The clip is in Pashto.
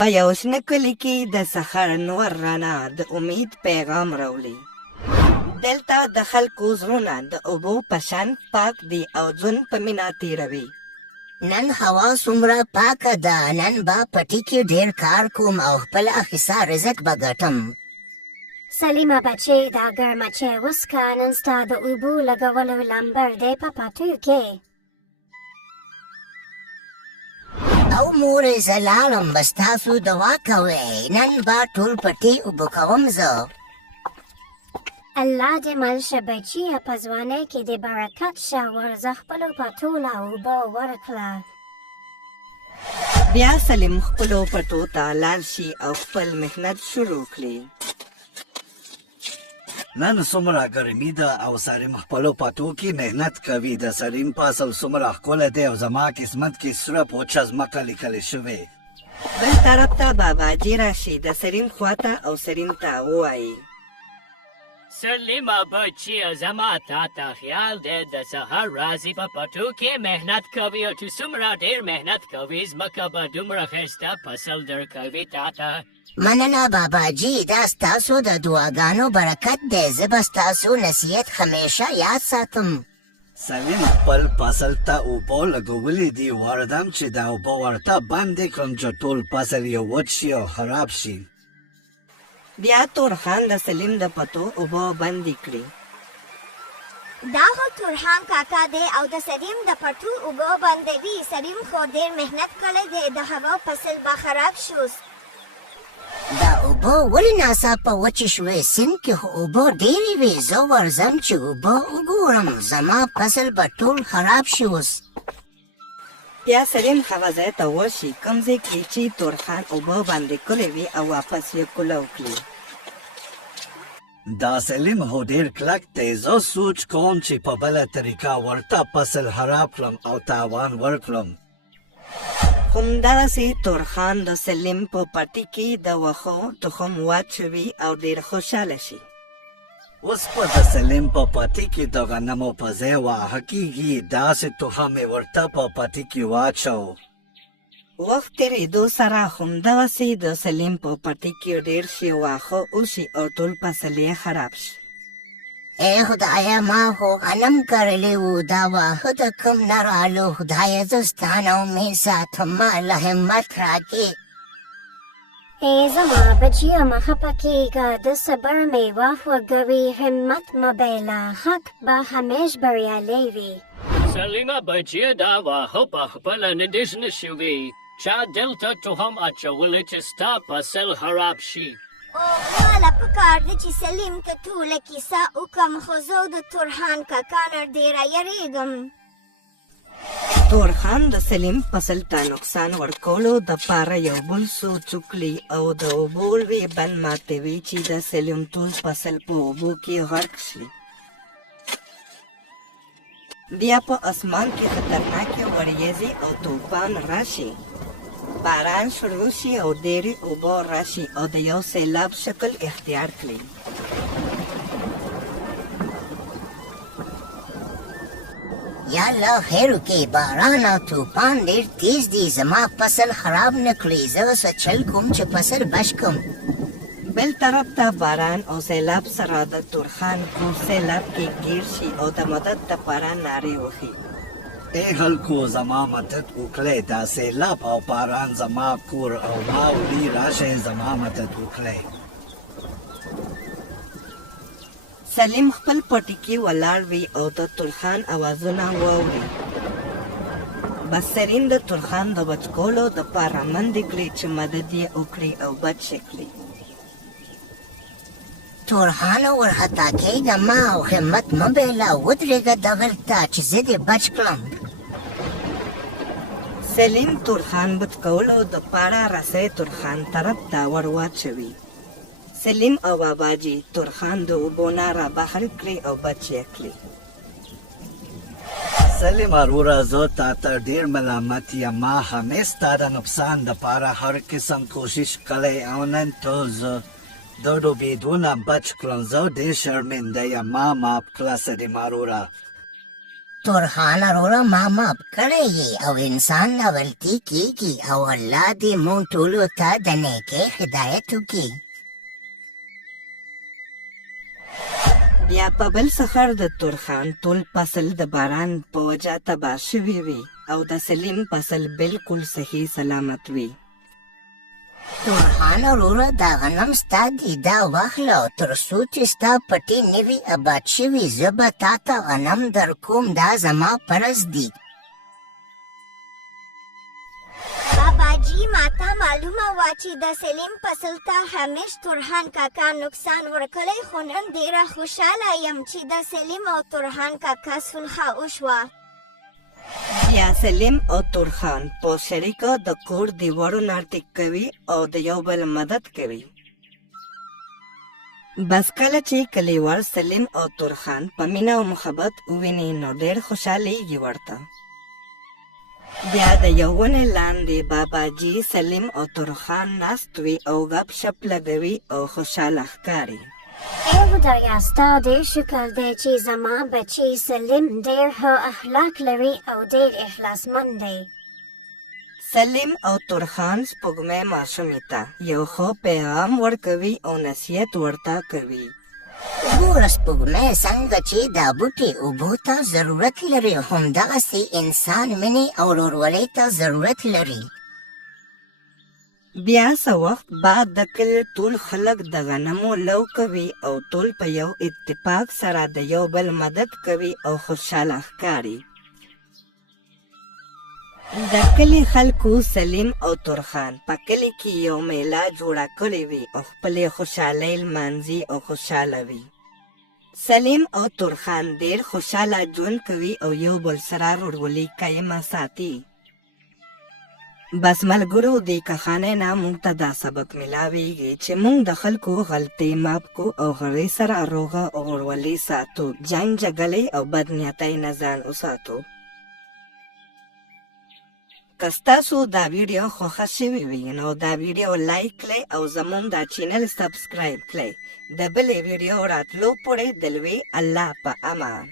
په یو شنه کلي کې د سحر نور رڼا د امید پیغام راوړي. دلته د خلکو زړونه د اوبو په شان پاک دي او ژوند په مینه تېروي. نن هوا څومره پاکه ده، نن به پټي کې ډېر کار کوم او خپل اخیسته رزق به ګټم. سلیمه بچې دا ګرمه چې وسکه، نن ستا د اوبو لګولو لمبر دی په پټیو کې. او مورې زه لاړم، بس تاسو دعا کوئ، نن به ټول پټي اوبه کوم زه. الله دې مل شه بچیه، په ځوانۍ کې دې برکت شه، ورځه خپلو پټو له اوبه ورکړه. بیا سلیم خپلو پټو ته لاړ شي او خپل محنت شروع کړي. نن څومره ګرمي ده او سلیم خپلو پټو کې محنت کوي. د سلیم فصل څومره ښکلی دی او زما قسمت کې سره پوچه ځمکه لیکلې شوې. بل طرف ته باباجي راشي د سلیم خواته او سلیم ته ووایي: سلیمه بچیه، زما تا ته خیال دی د سهار راځي په پټو کې محنت کوي او چې څومره ډېر محنت کوي ځمکه به دومره ښایسته فصل درکوي تا ته. مننه باباجي، دا ستاسو د دعاګانو برکت دی، زه به ستاسو نصیحت همیشه یاد ساتم. سلیم خپل فصل ته اوبه لګولې دي، وردم چې دا اوبه ورته بندې کړم چې ټول فصل یې وچ شي او خراب شي. بیا تورخان د سلیم د پټو اوبه بندې کړې. دا خو تورخان کاکا دی او د سلیم د پټو اوبه بندوي. سلیم خو ډېر محنت کړی دی، د هغه فصل به خراب شو. دا اوبه ولې ناڅاپه وچې شوې؟ سیند کې خو اوبه ډېرې وې، زه ورځم چې اوبه وګورم، زما فصل به ټول خراب شي اوس. بیا سلیم هغه ځای ته ورشي کوم ځای کې چې تورخان اوبه بندې کړې وي او واپس یې کولو کړي. دا سلیم هو ډېر کلک دی، زه سوچ کوم چې په بله طریقه ورته فصل خراب کړم او تاوان ورکړم. همداسې تورخان د سلیم په پټي کې د وښو تخم واچوي او ډېر خوشحاله شي. اوس په د سلیم په پټي کې د غنمو په ځای واښه کېږي، داسې تخم یې ورته په پټي کې واچو. وخت تېرېدو سره همدغسې د سلیم په پټي کې ډېر شي واښه وشي او ټول فصل یې خراب شي. ای خدایه، ما خو غنم کرلی و، دا واښه د کوم نه رالو؟ خدایه زه ستا نه امید ساتم، ما له همت راکړې. ای زما بچیه مه خفه کېږه، د صبر میوه خوږوي، همت مه بایله، حق به همیش بریالی وي. سلیمه بچیه، دا واښه په خپله نه دي شنه شوي، چا دلته تخم اچولی چې ستا فصل خراب شي. ماله پکار ده چې سلیم ته ټوله کیسه وکړم، خو زه د تورخان کاکا نه ډېره یریږم. تورخان د سلیم فصل ته نقصان ورکولو دپاره یو بل سوچ وکړي او د اوبو لوی بند ماتوي چې د سلیم ټول فصل په اوبو کې غرق شي. بیا په اسمان کې خطرناکې وریځې او طوفان راشي، باران شروع شي او ډېرې اوبه راشي او د یو سیلاب شکل اختیار کړي. یا الله خیر وکړي، باران او طوفان ډېر تیز دي، زما فصل خراب نه کړي، زه اوس چل کوم چې فصل بچ کړم. بل طرف ته باران او سیلاب سره د تورخان کور سیلاب کې ګیر شي او د مدد دپاره نارې وهي: ای خلکو زما مدد وکړئ، دا سیلاب او باران زما کور او ما وړي، راشئ زما مدد وکړئ. سلیم خپل پټي کې ولاړ وي او د تورخان اوازونه واوري. بسرین د تورخان د بچ کولو دپاره منډې کړي چې مدد یې وکړي او بچ یې کړي. تورخانه ورخطا کېږه مه او همت مه بایله، ودرېږه دغلته چې زه دې بچ کړم. سلیم تورخان بچ کولو دپاره رسۍ تورخان طرف ته ور واچوي. سلیم او باباجي تورخان د اوبو نه رابهر کړي او بچ یې کړي. سلیم وروره، زه تا ته ډېر ملامت یم، ما همېش ستا د نقصان دپاره هر قسم کوشش کړی او نن ته زه د ډوبېدو نه بچ کړم. زه ډېر شرمنده یم، ما معاف کړه سلیم وروره. تورخان وروره ما معاف کړی یې او انسان نه غلطي کیږي او الله دې مونږ ټولو ته د نیکۍ هدایت وکړي. بیا په بل سحر د تورخان ټول فصل د باران په وجه تباه شوي وي او د سلیم فصل بالکل صحیح سلامت وي. تورخان وروره دا غنم ستا دی دا واخله او تر څو چې ستا پټي نه وي اباد شوي زه به تا ته غنم در کوم دا زما فرض دی. باباجي ماته معلومه وه چې د سلیم فصل ته همیش تورخان کاکا نقصان ورکړی خو نن ډېره خوشحاله یم چې د سلیم او تورخان کاکا صلحه وشوه. بیا سلیم او تورخان په شریکه د کور دیوارو نه ټیک کوي او د یو بل مدد کوي. بس کله چې کلیوال سلیم او تورخان په مینه او محبت وویني نو ډېر خوشحالیږي ورته. بیا د یو ونې لاندې باباجي سلیم او تورخان ناست وي او غپ شپ لګوي او خوشحاله ښکاري. ای خدایا ستا ډېر شکر دی چې زما بچی سلیم ډېر ښه اخلاق لري او ډېر اخلاصمند دی. سلیم او تورخان سپوږمۍ ماشومې ته یو ښه پیغام ورکوي او نصیحت ورته کوي. ګوره سپوږمۍ څنګه چې دا بوټي اوبو ته ضرورت لري همدغسې انسان مینې او ورورولۍ ته ضرورت لري. بیا څه وخت بعد د کلي ټول خلک د غنمو لو کوي او ټول په یو اتفاق سره د یو بل مدد کوي او خوشحاله ښکاري. د کلي خلکو سلیم او تورخان په کلي کې یو میله جوړه کړې وي او خپلې خوشحالۍ لمانځي او خوشحاله وي. سلیم او تورخان ډېر خوشحاله ژوند کوي او یو بل سره ورورولي قایمه ساتي. بس ملګرو دې کهانۍ نه موږ ته دا سبق میلاویږي چې موږ د خلکو غلطۍ معاف کړو او هغوی سره روغه او ورورولي ساتو، جنګ جګړې او بدنیتۍ نه ځان وساتو. که ستاسو دا ویډیو خوښه شوې وي نو دا ویډیو لایک کړئ او زموږ دا چینل سبسکرایب کړئ. د بلې ویډیو راتلو پورې د لوی الله په امان.